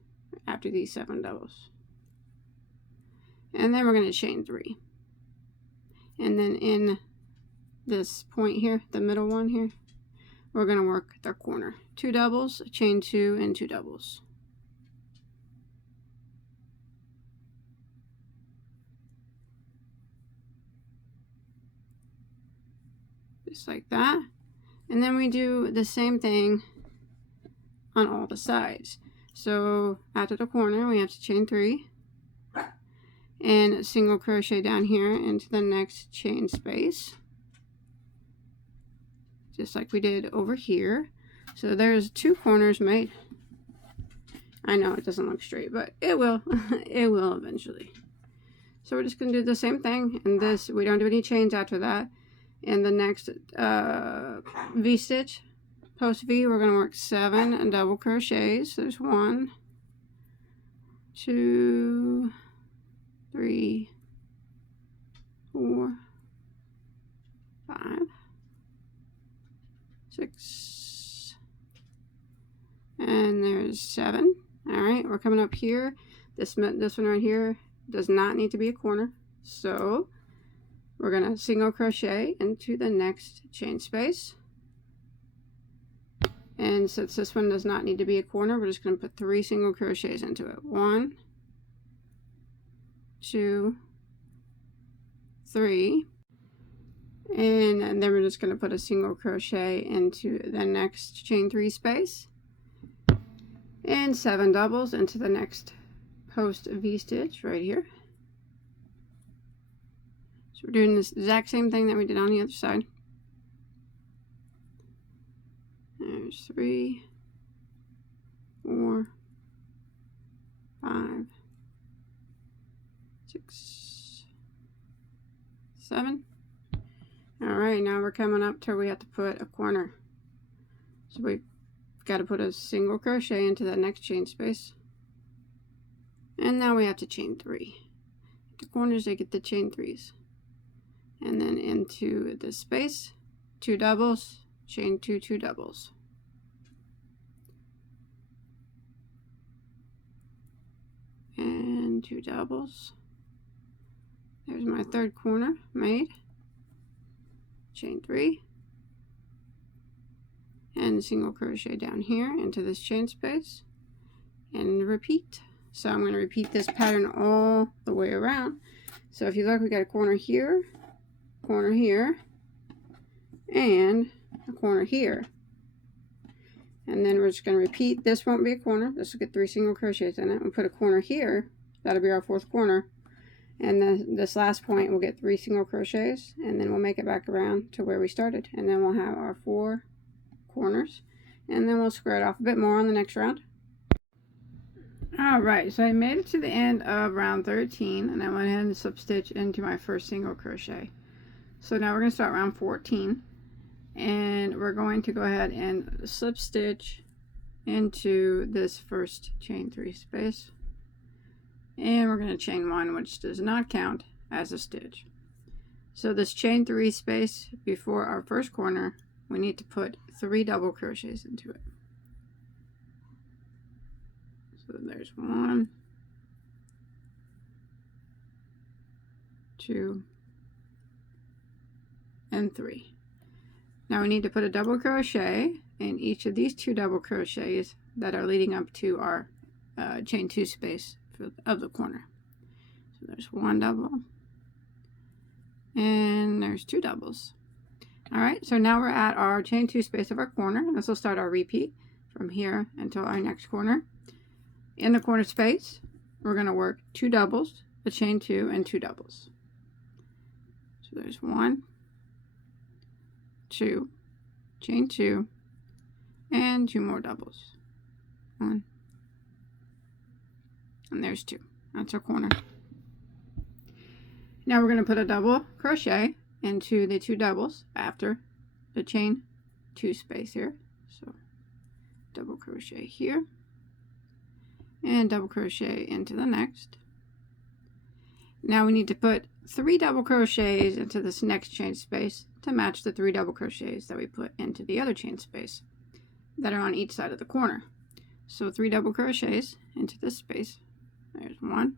after these 7 doubles. And then we're going to chain 3. And then in this point here, the middle one here, we're going to work the corner. 2 doubles, chain 2, and 2 doubles. Just like that. And then we do the same thing on all the sides. So after the corner, we have to chain 3 and single crochet down here into the next chain space, just like we did over here. So there's 2 corners made. I know it doesn't look straight, but it will. It will eventually. So we're just going to do the same thing, and this, we don't do any chains after that. In the next V stitch, post V, we're going to work 7 double crochets. There's 1, 2, 3, 4, 5, 6, and there's 7. All right, we're coming up here. This one right here does not need to be a corner, so we're going to single crochet into the next chain space. And since this one does not need to be a corner, we're just going to put 3 single crochets into it. 1, 2, 3. And then we're just going to put a single crochet into the next chain 3 space. And 7 doubles into the next post V stitch right here. So we're doing this exact same thing that we did on the other side. There's 3, 4, 5, 6, 7. Alright, now we're coming up to where we have to put a corner. So we've got to put a single crochet into that next chain space. And now we have to chain 3. The corners, they get the chain 3s. And then into the space, 2 doubles, chain 2, 2 doubles. And 2 doubles. There's my 3rd corner made. Chain 3. And single crochet down here into this chain space. And repeat. So I'm going to repeat this pattern all the way around. So if you look, we got a corner here, and a corner here. And then we're just going to repeat. This won't be a corner. This will get 3 single crochets in it. We'll put a corner here. That'll be our 4th corner. And then this last point we'll get 3 single crochets, and then we'll make it back around to where we started. And then we'll have our 4 corners. And then we'll square it off a bit more on the next round. Alright, so I made it to the end of round 13, and I went ahead and slip stitch into my first single crochet. So now we're going to start round 14, and we're going to go ahead and slip stitch into this first chain 3 space, and we're going to chain 1, which does not count as a stitch. So this chain 3 space before our first corner, we need to put 3 double crochets into it. So there's 1, 2, and 3. Now we need to put a double crochet in each of these 2 double crochets that are leading up to our chain 2 space of the corner. So there's 1 double, and there's 2 doubles. Alright, so now we're at our chain 2 space of our corner. This will start our repeat from here until our next corner. In the corner space, we're going to work 2 doubles, a chain 2, and 2 doubles. So there's 1, 2, chain 2, and 2 more doubles. 1, and there's 2. That's our corner. Now we're going to put a double crochet into the 2 doubles after the chain 2 space here. So double crochet here, and double crochet into the next. Now we need to put 3 double crochets into this next chain space to match the 3 double crochets that we put into the other chain space that are on each side of the corner. So 3 double crochets into this space. There's 1,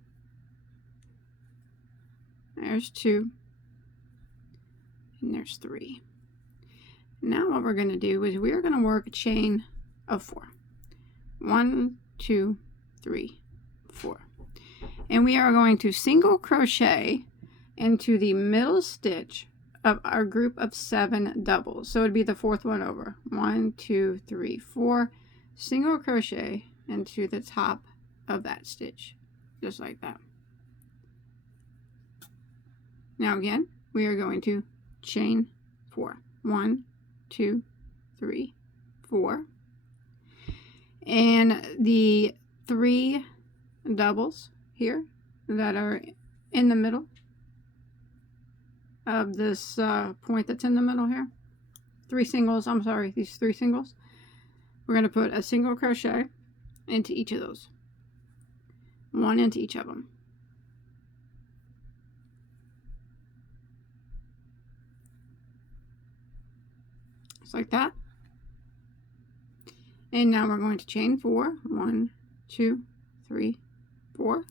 there's 2, and there's 3. Now what we're going to do is we are going to work a chain of 4. 1, 2, 3, 4. And we are going to single crochet into the middle stitch of our group of 7 doubles. So it would be the 4th one over. 1, 2, 3, 4. Single crochet into the top of that stitch, just like that. Now again, we are going to chain 4. 1, 2, 3, 4. And the 3 doubles here that are in the middle of this point that's in the middle here, 3 singles, I'm sorry, these 3 singles, we're going to put a single crochet into each of those. 1 into each of them. Just like that. And now we're going to chain 4. 1, 2, 3, 4.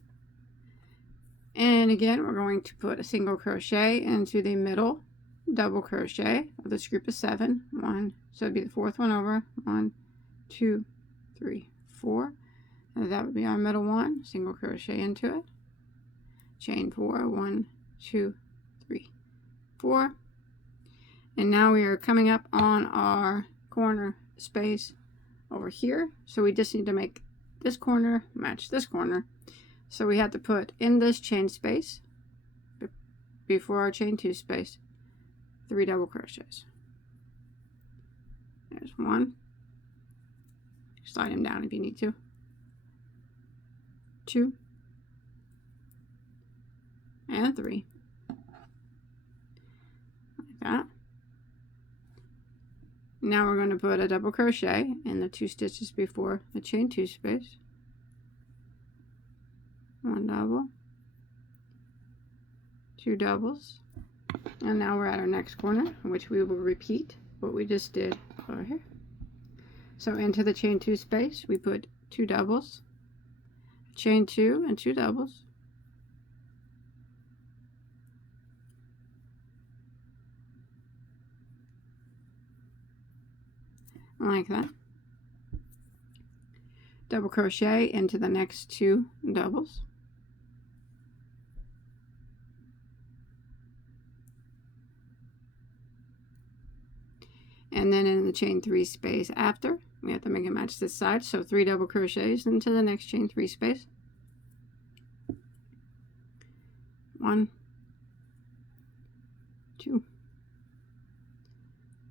And again, we're going to put a single crochet into the middle double crochet of this group of 7. 1, so it'd be the 4th one over. 1, 2, 3, 4. And that would be our middle one. Single crochet into it. Chain 4. 1, 2, 3, 4. And now we are coming up on our corner space over here. So we just need to make this corner match this corner. So we have to put in this chain space before our chain 2 space 3 double crochets. There's 1. Slide them down if you need to. 2 and 3. Like that. Now we're going to put a double crochet in the 2 stitches before the chain 2 space. 1 double, 2 doubles, and now we're at our next corner, which we will repeat what we just did over here. So into the chain 2 space we put 2 doubles, chain 2 and 2 doubles, like that. Double crochet into the next 2 doubles, and then in the chain 3 space after we have to make it match this side, so 3 double crochets into the next chain 3 space, 1, 2,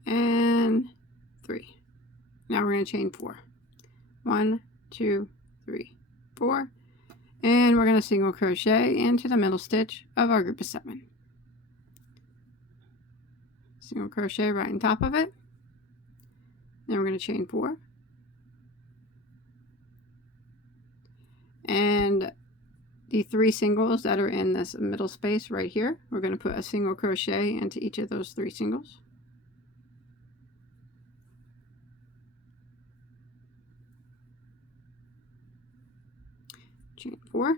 and 3. Now we're going to chain 4, 1, 2, 3, 4, and we're going to single crochet into the middle stitch of our group of 7. Single crochet right on top of it. Then we're going to chain 4, and the 3 singles that are in this middle space right here, we're going to put a single crochet into each of those 3 singles. Chain 4,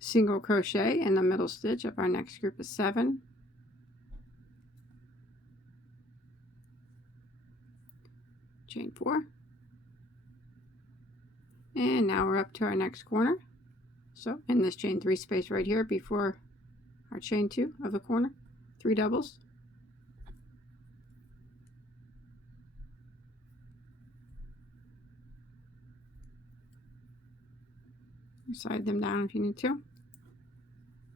single crochet in the middle stitch of our next group of 7, chain 4, and now we're up to our next corner. So in this chain 3 space right here before our chain 2 of the corner, 3 doubles, slide them down if you need to,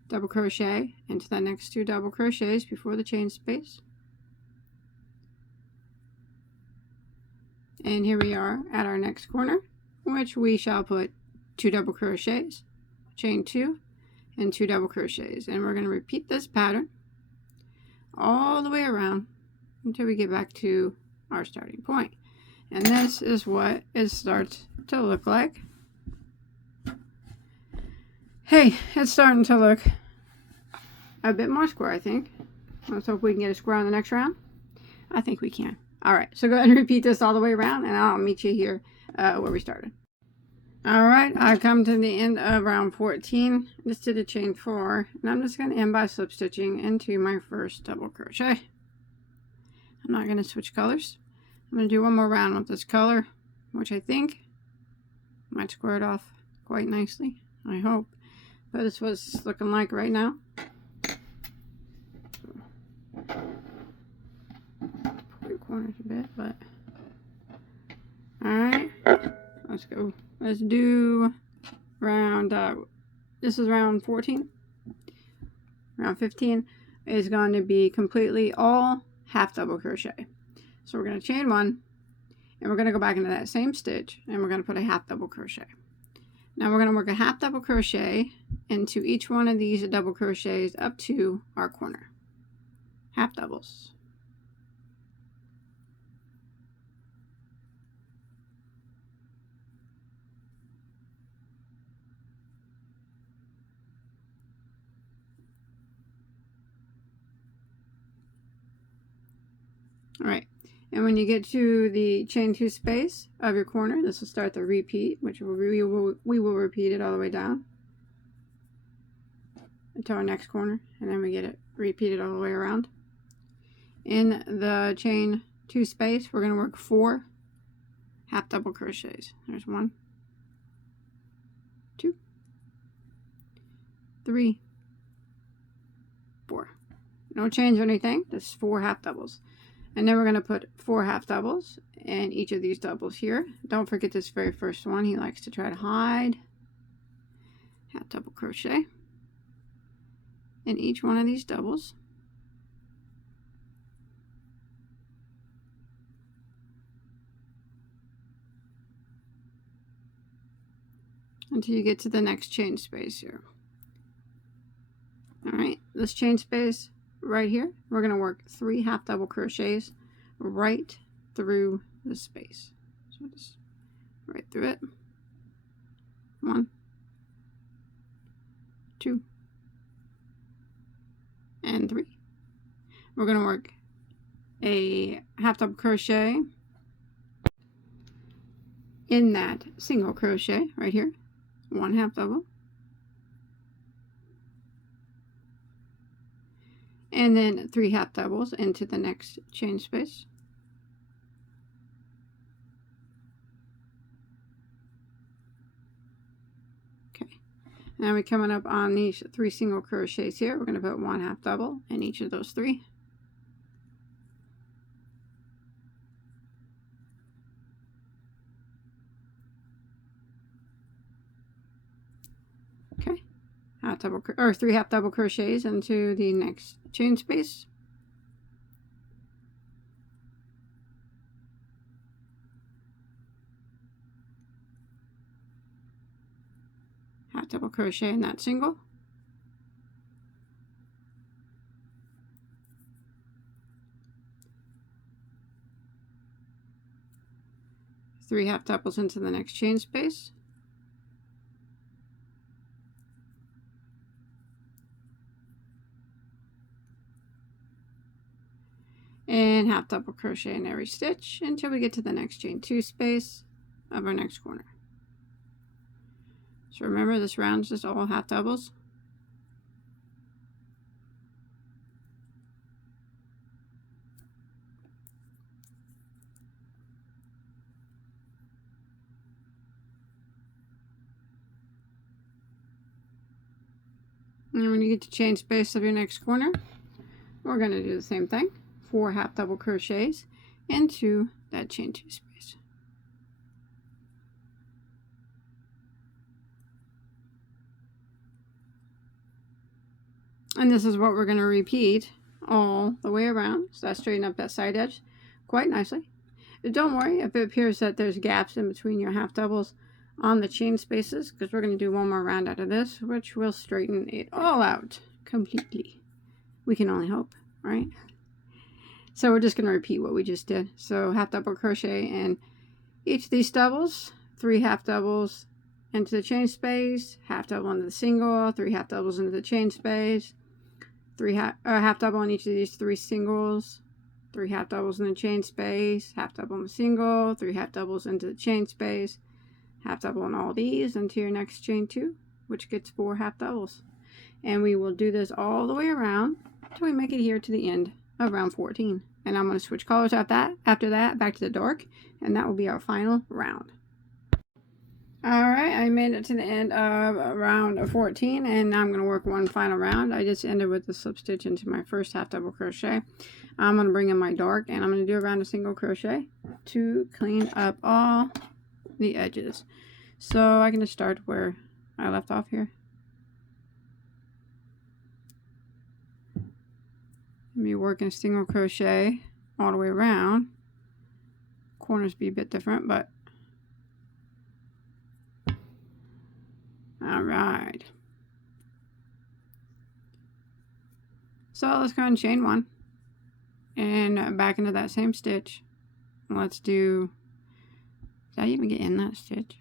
double crochet into the next 2 double crochets before the chain space, and here we are at our next corner, which we shall put 2 double crochets, chain 2, and 2 double crochets, and we're going to repeat this pattern all the way around until we get back to our starting point. And this is what it starts to look like. Hey, it's starting to look a bit more square, I think. Let's hope we can get a square on the next round. I think we can. Alright, so go ahead and repeat this all the way around, and I'll meet you here where we started. Alright, I've come to the end of round 14. Just did a chain 4, and I'm just going to end by slip stitching into my first double crochet. I'm not going to switch colors. I'm going to do one more round with this color, which I think might square it off quite nicely. I hope. But it's what it's looking like right now. Pull your corners a bit, but alright, let's go. Let's do round, this is round 14. Round 15 is going to be completely all half double crochet. So we're going to chain 1, and we're going to go back into that same stitch, and we're going to put a half double crochet. Now we're going to work a half double crochet into each one of these double crochets up to our corner. Half doubles. Alright, and when you get to the chain 2 space of your corner, this will start the repeat, which we will repeat it all the way down until our next corner, and then we get it repeated all the way around. In the chain 2 space, we're going to work 4 half double crochets. There's 1, 2, 3, 4. No chains or anything, just 4 half doubles. And then we're going to put 4 half doubles in each of these doubles here. Don't forget this very first one. He likes to try to hide. Half double crochet in each one of these doubles. Until you get to the next chain space here. Alright, this chain space right here, we're going to work 3 half double crochets right through the space. So just right through it. 1, 2, and 3. We're going to work a half double crochet in that single crochet right here, 1 half double, and then 3 half doubles into the next chain space. Okay, now we're coming up on these 3 single crochets here. We're going to put 1 half double in each of those 3. Okay, half double or 3 half double crochets into the next chain space. Half double crochet in that single. Three half doubles into the next chain space. And half double crochet in every stitch until we get to the next chain 2 space of our next corner. So remember, this round is just all half doubles. And when you get to chain space of your next corner, we're going to do the same thing. 4 half double crochets into that chain 2 space. And this is what we're going to repeat all the way around. So that's straighten up that side edge quite nicely. Don't worry if it appears that there's gaps in between your half doubles on the chain spaces, because we're going to do one more round out of this, which will straighten it all out completely. We can only hope, right? So we're just going to repeat what we just did. So half double crochet in each of these doubles, 3 half doubles into the chain space, half double into the single, 3 half doubles into the chain space, half double in each of these 3 singles, 3 half doubles in the chain space, half double in the single, 3 half doubles into the chain space, half double in all these into your next chain 2, which gets 4 half doubles. And we will do this all the way around until we make it here to the end of round 14. And I'm going to switch colors after that back to the dark, and that will be our final round. Alright, I made it to the end of round 14, and now I'm going to work one final round. I just ended with the slip stitch into my first half double crochet. I'm going to bring in my dark, and I'm going to do around a single crochet to clean up all the edges. So I can just start where I left off here. Me working a single crochet all the way around. Corners be a bit different, but all right. So let's go ahead and chain 1 and back into that same stitch. Let's do, did I even get in that stitch?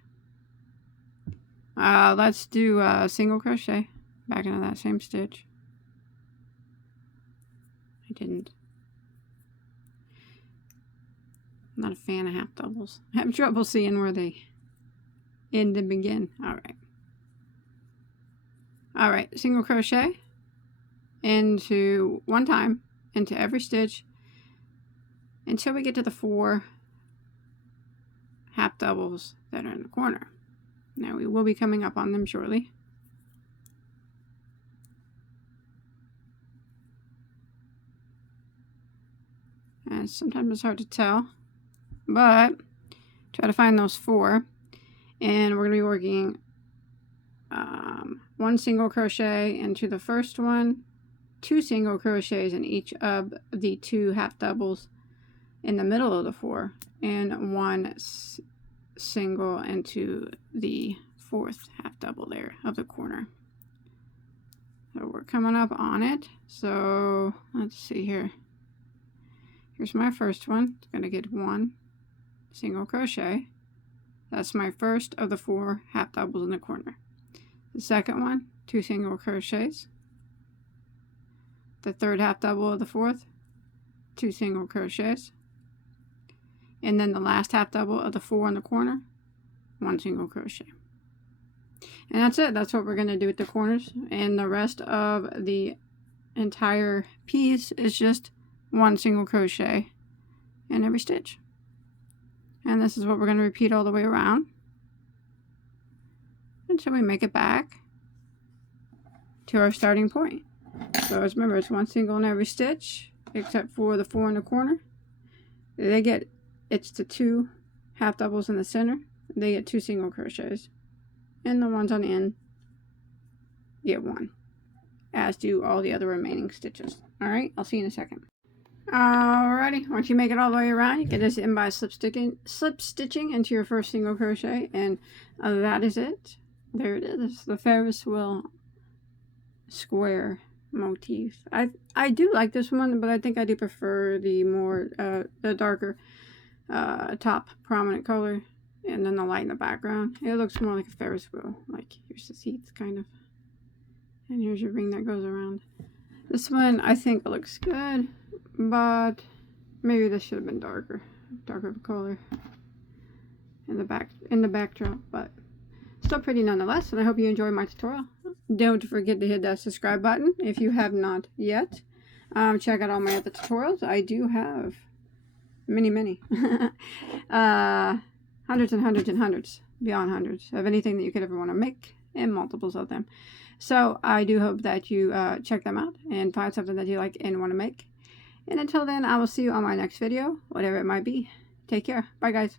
Let's do a single crochet back into that same stitch. I didn't. I'm not a fan of half doubles. I have trouble seeing where they end and begin. Alright, single crochet into one time into every stitch until we get to the 4 half doubles that are in the corner. Now we will be coming up on them shortly. And sometimes it's hard to tell, but try to find those 4. And we're going to be working 1 single crochet into the first one, 2 single crochets in each of the 2 half doubles in the middle of the 4, and 1 single into the 4th half double there of the corner. So we're coming up on it. So let's see here. Here's my first one. It's going to get 1 single crochet That's my first of the 4 half doubles in the corner. The second one, 2 single crochets. The third half double of the 4th, 2 single crochets. And then the last half double of the 4 in the corner, 1 single crochet. And that's it. That's what we're going to do with the corners. And the rest of the entire piece is just 1 single crochet in every stitch. And this is what we're going to repeat all the way around until we make it back to our starting point. So as remember, it's 1 single in every stitch except for the 4 in the corner. It's the 2 half doubles in the center. They get 2 single crochets, and the ones on the end get 1, as do all the other remaining stitches. Alright, I'll see you in a second. Alrighty, once you make it all the way around, you can just end by slip stitching into your first single crochet, and that is it. There it is, the Ferris wheel square motif. I do like this one, but I think I do prefer the more the darker top prominent color, and then the light in the background. It looks more like a Ferris wheel. Like, here's the seats kind of, and here's your ring that goes around. This one I think looks good, but maybe this should have been darker color in the backdrop, but still pretty nonetheless. And I hope you enjoyed my tutorial. Don't forget to hit that subscribe button if you have not yet. Check out all my other tutorials. I do have many hundreds and hundreds and hundreds, beyond hundreds of anything that you could ever want to make, and multiples of them. So I do hope that you check them out and find something that you like and want to make. And until then, I will see you on my next video, whatever it might be. Take care. Bye, guys.